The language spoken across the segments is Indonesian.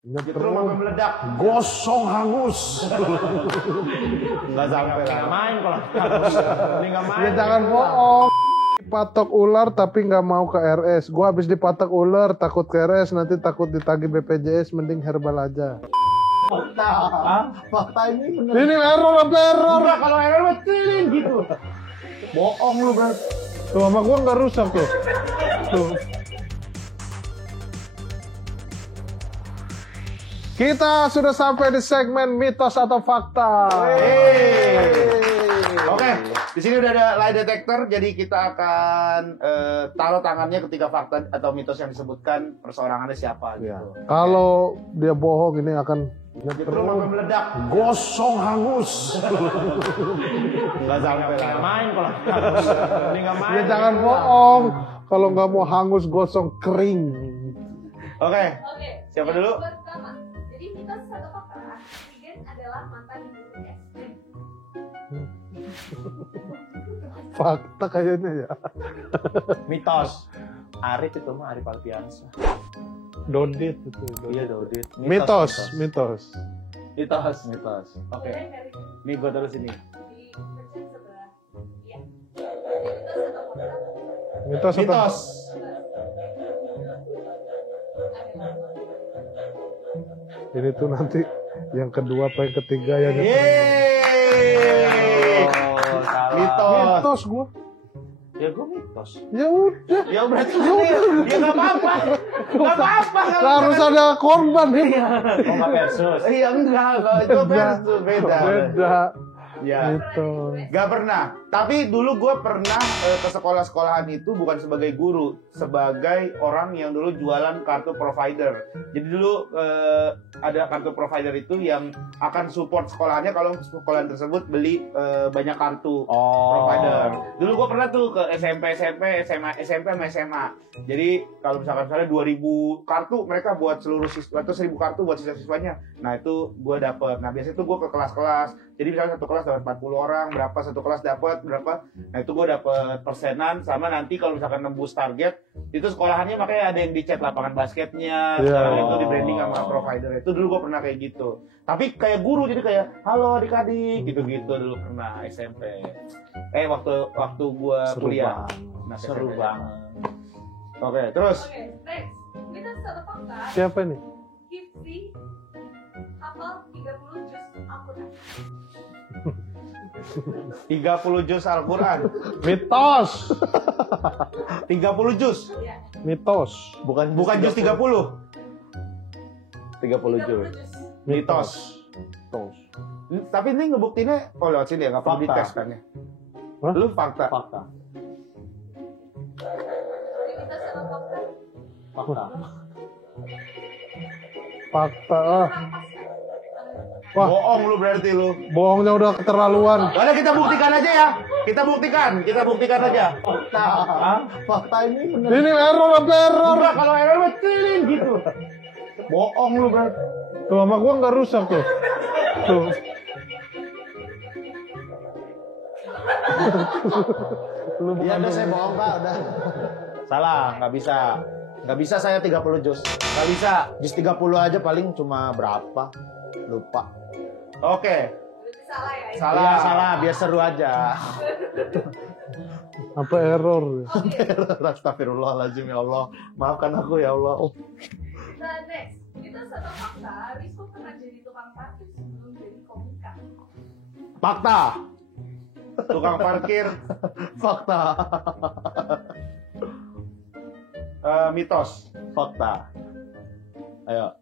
Nyetrum sampai meledak. Gosong hangus. Nggak sampai lah. Main kalau hangus. Ini nggak main. Ya jangan bohong. Patok ular tapi nggak mau ke RS. Gua habis dipatok ular takut ke RS, nanti takut ditagih BPJS, mending herbal aja. Fakta. Fakta ini bener. Ini error apa error? Enggak, kalau error betul gitu. Bohong lu, Bro. Tuh sama gua nggak rusak tuh. Tuh. Kita sudah sampai di segmen mitos atau fakta. Oke, di sini udah ada lie detector, jadi kita akan taruh tangannya ketika fakta atau mitos yang disebutkan perseorangannya siapa gitu. Ya. Kalau dia bohong ini akan Nyetrum sampai meledak. gosong hangus. Nggak sampai lah. Nggak main kalau hangus. Ini nggak main. Ya jangan bohong. Kalau nggak mau hangus gosong kering. Oke, Oke. siapa dulu? Yang pertama. Jadi mitos satu fakta, Presiden adalah mantan guru SD. Fakta kayaknya ya. Mitos. Arif itu mah Arif Alfiansa. Dodit itu. Iya Dodit. Mitos. Mitos. Mitos. Oke. Kemudian dari Ini gua terus ini. di section sebelah. Ya. Mitos atau fakta Mitos. Atau... Mitos. adalah Ini tuh nanti yang kedua apa yang ketiga yang Yeay. Oh, salah. Mitos. mitos gua. Ya gua mitos. Ya udah. Ya berarti dia nggak apa-apa. Nggak apa-apa. Harus ada korban ya. Oh nggak versus. Iya enggak, kalau itu versus beda. Beda. Ya. Mitos. Gak pernah. Tapi dulu gue pernah ke sekolah-sekolahan itu bukan sebagai guru, sebagai orang yang dulu jualan kartu provider. Jadi dulu ada kartu provider itu yang akan support sekolahannya kalau sekolah tersebut beli banyak kartu provider. Dulu gue pernah tuh ke SMP, SMA, SMP sama SMA. Jadi kalau misalnya 2000 kartu mereka buat seluruh siswa atau 1000 kartu buat siswa-siswanya. Nah itu gue dapet. Nah biasanya tuh gue ke kelas-kelas. Jadi misalnya satu kelas dapat 40 orang, berapa satu kelas dapat berapa. Nah itu gue dapet persenan sama nanti kalau misalkan nembus target itu sekolahannya makanya ada yang dicat lapangan basketnya, sekarang itu di branding sama provider. Itu dulu gue pernah kayak gitu. Tapi kayak guru jadi kayak halo adik-adik gitu-gitu dulu pernah SMP. Waktu gue kuliah. Nah, Seru SMP. banget. Oke, terus Oke, next. Mitos satu fakta, Siapa nih? Hifzi hafal 30 juz Al-Quran. 30 juz Al-Quran. Mitos. 30 juz. Ya, Mitos. Bukan juz 30. 30 juz. 30 juz. Mitos. Mitos. Tapi ini ngebuktinya lewat sini ya, nggak perlu Fakta. dites kan ya? Hah? Lu fakta. Fakta. Jadi mitos atau fakta? Fakta. Fakta. Wah, Bohong lu berarti lu. bohongnya udah keterlaluan. Udah kita buktikan aja ya. Kita buktikan aja. Fakta. Fakta ini bener. Ini error apa error? Enggak, kalau error betul gitu. Bohong lu berarti. Tuh sama gua nggak rusak tuh. Tuh. Lu Iya udah saya bohong Pak, udah. Salah, nggak bisa. Nggak bisa saya 30 juz. Nggak bisa. Jus 30 aja paling cuma berapa? Lupa. Oke. Berarti salah ya? Ini? Salah. Iya, salah, biar seru aja. Apa error? Oke, Astagfirullahaladzim ya Allah. Maafkan aku ya Allah. Oh. nah next. Mitos atau fakta, Rizko pernah jadi tukang parkir sebelum jadi komika. Fakta. Tukang parkir. Fakta. Mitos. Fakta. Ayo.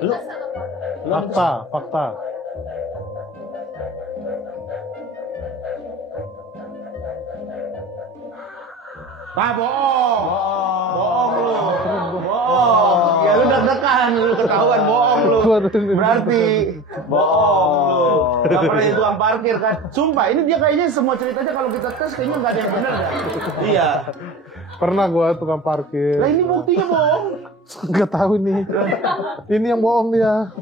Lu- Mitos atau fakta? Fakta, fakta. Ah, bohong. Bohong lu. Bohong. Ya lu deg-degan, lu ketahuan bohong lu. Berarti bohong lu. Gak pernah jadi tukang parkir kan. Sumpah, ini dia kayaknya semua ceritanya kalau kita tes kayaknya nggak ada yang benar dah. Iya. Pernah gua tukang parkir. Lah ini buktinya bohong. Nggak tahu nih. Ini yang bohong dia.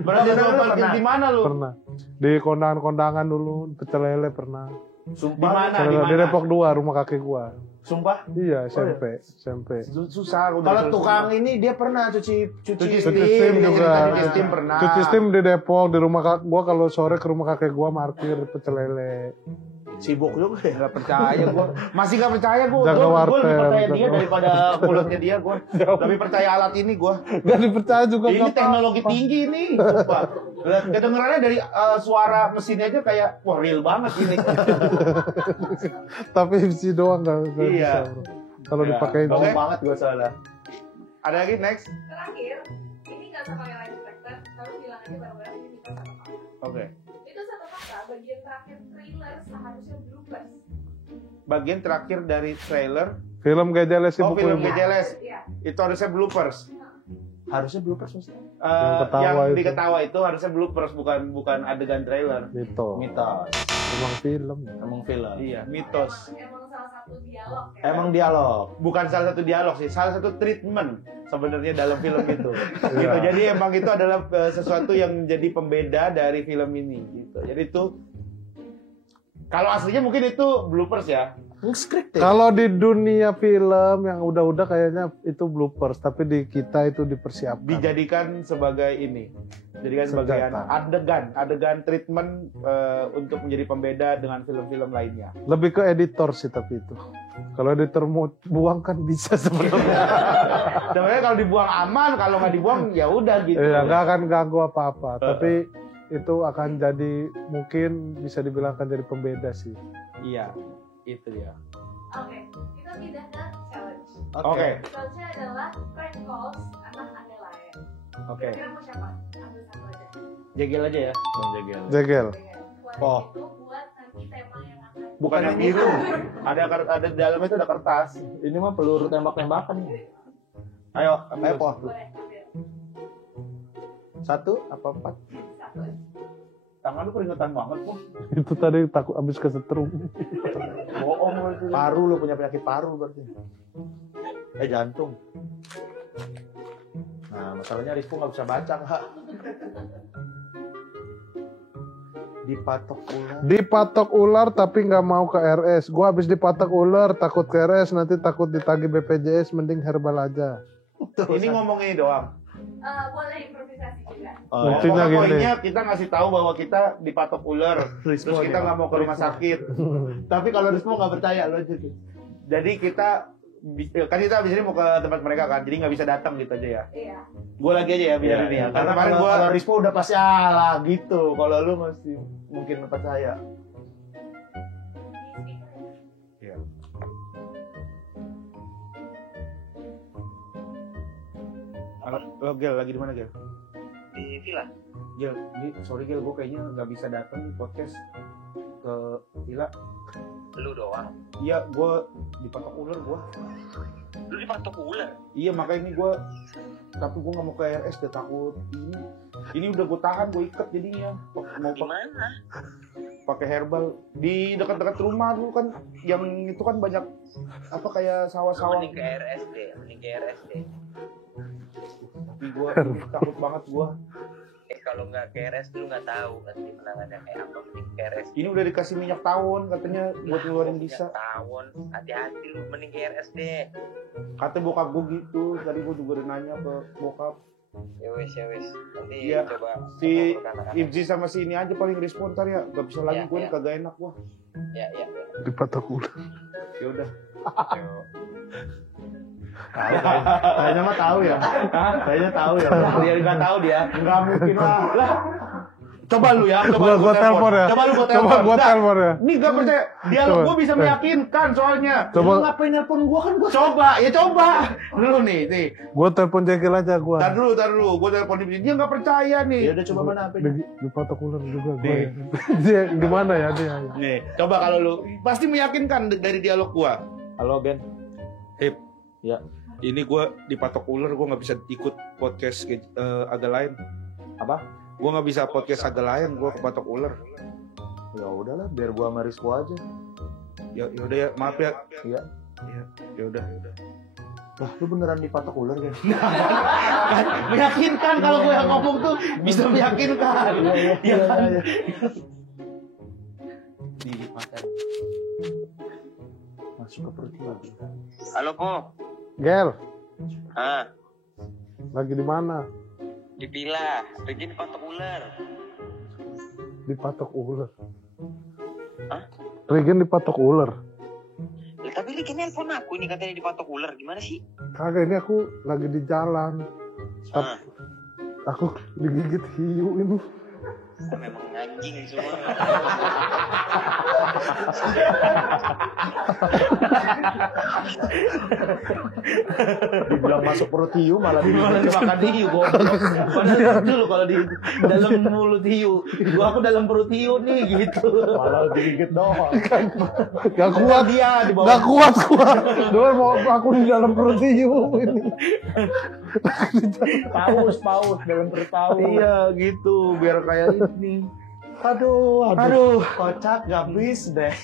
Berarti tukang parkir di mana lu? Pernah. Di kondangan-kondangan dulu, pecel lele pernah. Sumpah. Di mana? Di Depok 2, rumah kakek gua. Sumpah. Iya, SMP. Susah. Kalau tukang ini dia pernah cuci Cuci steam juga. Cuci steam pernah. Cuci steam di Depok, di rumah kakek gua. Kalau sore ke rumah kakek gua markir pecel lele. sibuk juga ya. Gak percaya gue. Masih gak percaya gue. Jaga Gue wartel, lebih percaya jaga dia daripada mulutnya dia. Gue lebih percaya alat ini gue. Gak dipercaya juga. Ini teknologi tinggi nih. Sumpah. Kedengerannya dari suara mesinnya aja kayak wah real banget ini. Tapi MC doang gak Iya. bisa bro. Kalau dipakai Oke. banget gue soalnya. Ada lagi next? Terakhir, ini nggak usah pakai line detector, tapi bilang aja bareng-bareng ini kita satu fakta. Oke. Itu satu fakta, bagian terakhir trailer seharusnya bloopers. Bagian terakhir dari trailer. film Gejeles Oh, Ibu film Ibu. Gejeles. Iya. Itu harusnya bloopers. Harusnya bloopers maksudnya. Yang ketawa Yang itu. diketawa itu harusnya bloopers, bukan adegan trailer. Gitu. Mitos. Emang film. Emang film. Iya, mitos. Emang salah satu dialog ya. Emang dialog. Bukan salah satu dialog sih, salah satu treatment sebenarnya dalam film itu. Gitu. Iya. Jadi emang itu adalah sesuatu yang menjadi pembeda dari film ini gitu. Jadi itu kalau aslinya mungkin itu bloopers ya. Script Kalau di dunia film yang udah kayaknya itu bloopers, tapi di kita itu dipersiapkan. Dijadikan sebagai ini. Jadikan sebagai Senjata. adegan treatment untuk menjadi pembeda dengan film-film lainnya. Lebih ke editor sih tapi itu. Kalau editor mau buang kan bisa sebenarnya. Sebenarnya kalau dibuang aman, kalau nggak dibuang ya udah gitu. Iya, nggak akan ganggu apa-apa. Tapi itu akan jadi mungkin bisa dibilang akan jadi pembeda sih. Iya, itu ya. Oke, kita pindah ke challenge. Oke. Challenge-nya adalah prank calls anak Anda lain. Oke. Kira-kira mau siapa? Ambil satu aja. Jegel aja ya. Jegel. Buat Oh. itu buat nanti tema yang akan. Bukan yang biru. Ada dalamnya itu ada kertas. Ini mah peluru tembak-tembakan. Ayo, Ayo, Po. Boleh ambil. 1 apa 4? Satu. Tangan lu keringetan banget, Po. Itu tadi takut habis kesetrum. Bohong lu itu. Paru lu punya penyakit paru berarti. Jantung. Nah, masalahnya Rizko nggak bisa baca, Kak. Dipatok ular tapi nggak mau ke RS. Gua habis dipatok ular takut ke RS, nanti takut ditagih BPJS, mending herbal aja. Ini ngomongin doang. Boleh improvisasi juga. Intinya gini. Pokoknya kita ngasih tahu bahwa kita dipatok ular, terus kita nggak mau ke rumah sakit. Tapi kalau Rizko nggak percaya lo aja tuh. Jadi kita kan kita abis ini mau ke tempat mereka kan, jadi nggak bisa datang gitu aja ya. Iya. Gue lagi aja ya biar ini ya. Karena kemarin gue kalau Rizko udah pasti gitu. Kalau lu masih mungkin percaya. Iya. Lo Gel lagi di mana Gel? Di villa. Gel, sorry Gel, gue kayaknya nggak bisa datang nih podcast ke villa. Lu doang. Iya, gue dipatok ular gue. Lu dipatok ular. Iya makanya ini gue, tapi gue nggak mau ke RS, udah takut ini udah gue tahan, gue ikat jadinya. Mau Di mana? pakai herbal di dekat-dekat rumah dulu kan, yang itu kan banyak apa kayak sawah-sawah. Mending ke RSD, mending ke RSD. Tapi gue takut banget gue. Kalau nggak ke RSD lu nggak tahu nanti penanganannya kayak apa. Mending ke RSD. Ini udah dikasih minyak tawon katanya buat ngeluarin bisa. Tahun, hati-hati lu mending ke RSD. Kata bokap gue gitu, tadi gue juga udah nanya ke bokap. Ya wes. Nanti Iya. coba Si ngobrol ke anak-anak. Ibzi sama si ini aja paling respon ntar ya, gak bisa lagi Iya, gue iya. nih, kagak enak gue. Ya. Dipatok ular. Ya udah. Kayaknya mah tahu ya. Kayaknya tahu ya. Dia nggak tahu dia, nggak mungkin lah. Coba lu ya, coba Gua telepon ya. Coba lu gua Coba telepon. gua Dah. telepon ya. Nih gak percaya, dialog Coba. gue bisa meyakinkan soalnya. Coba. Lu ngapain nelpon gue kan gue coba, ya coba. Dulu nih. Gua telepon Jegel aja gua. Tar dulu. Gue telepon dia nggak percaya nih. Ya udah coba mana apa? Dipatok ular juga gua. Nih. Dia gimana ya dia? Nih, coba kalau lu pasti meyakinkan dari dialog gue. Halo Ben. Hip. Ya. Ini gue dipatok ular, gue nggak bisa ikut podcast agak lain. Apa? Gue nggak bisa podcast agak lain, gue kepatok ular. Ya udahlah, biar gua sama Rizko aja. Ya udah ya, maaf ya. Iya. Ya udah. Wah, lu beneran dipatok ular kan? Kan meyakinkan kalau gue yang ngomong tuh bisa meyakinkan. Iya kan? Nih, makan. Masuk ke perut lagi. Halo, Po. Gel, Ah, lagi di mana? di villa. Regen patok ular. Dipatok ular. Hah? Regen dipatok ular. Lah, tapi Regen nelpon aku ini katanya dipatok ular. Gimana sih? Kagak, ini aku lagi di jalan. Ah, Aku digigit hiu ini. memang anjing semua. Dibilang masuk perut hiu malah Malah dimakan hiu goblok. Padahal dulu kalau di dalam mulut hiu, aku dalam perut hiu nih gitu. malah digigit doang. Gak kuat, Dia di bawah. gak kuat gua. Dua mau aku di dalam perut hiu ini. Paus dalam perut paus. Iya gitu, biar kayak ini. Aduh, kocak gabis deh.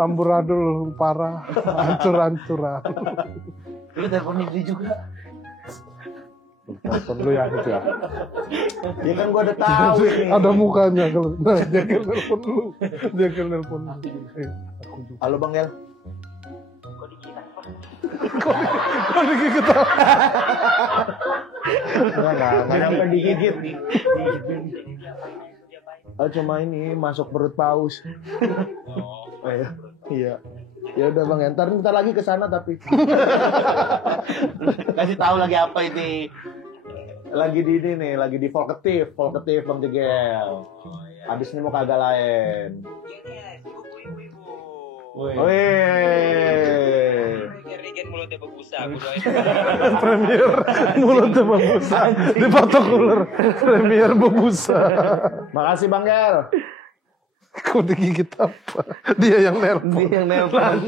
Amburadul parah, hancur-hancuran. Lu telepon ini juga. Telepon lu ya itu ya. Ya kan gua udah tahu ini. Ada mukanya kalau nah, dia kan nelpon lu. Dia kan nelpon lu. Aku juga. Halo Bang Gel. Kok dikitan, Pak? Kok digigit apa? Enggak nyampe digigit. Jadi diapain? Oh, cuma ini masuk perut paus. Oh, Iya. Ya udah Bang, ntar lagi ke sana tapi Kasih tahu lagi apa ini. lagi di ini nih, lagi di Volketif Bang Jegel. Abis ini mau kagak lain. iya, ibu-ibu. Wih. Regen mulutnya berbusa. Aku doain. Premier mulutnya bebusa. Dipatok ular. Premier bebusa. Makasih Bang Gel. Kok digigit apa? Dia yang nelpon. Dia yang nelpon.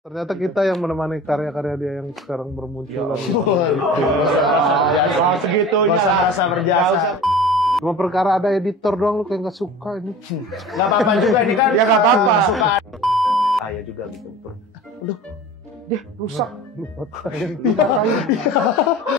Ternyata kita yang menemani karya-karya dia yang sekarang bermunculan. Ya, soal segitunya. Gak usah rasa berjasa. Cuma perkara ada editor doang lu kayak gak suka ini. Gak apa-apa juga ini kan. Ya nggak apa-apa. Suka. Ayah juga gitu. Aduh. Deh, rusak. Lu patahin.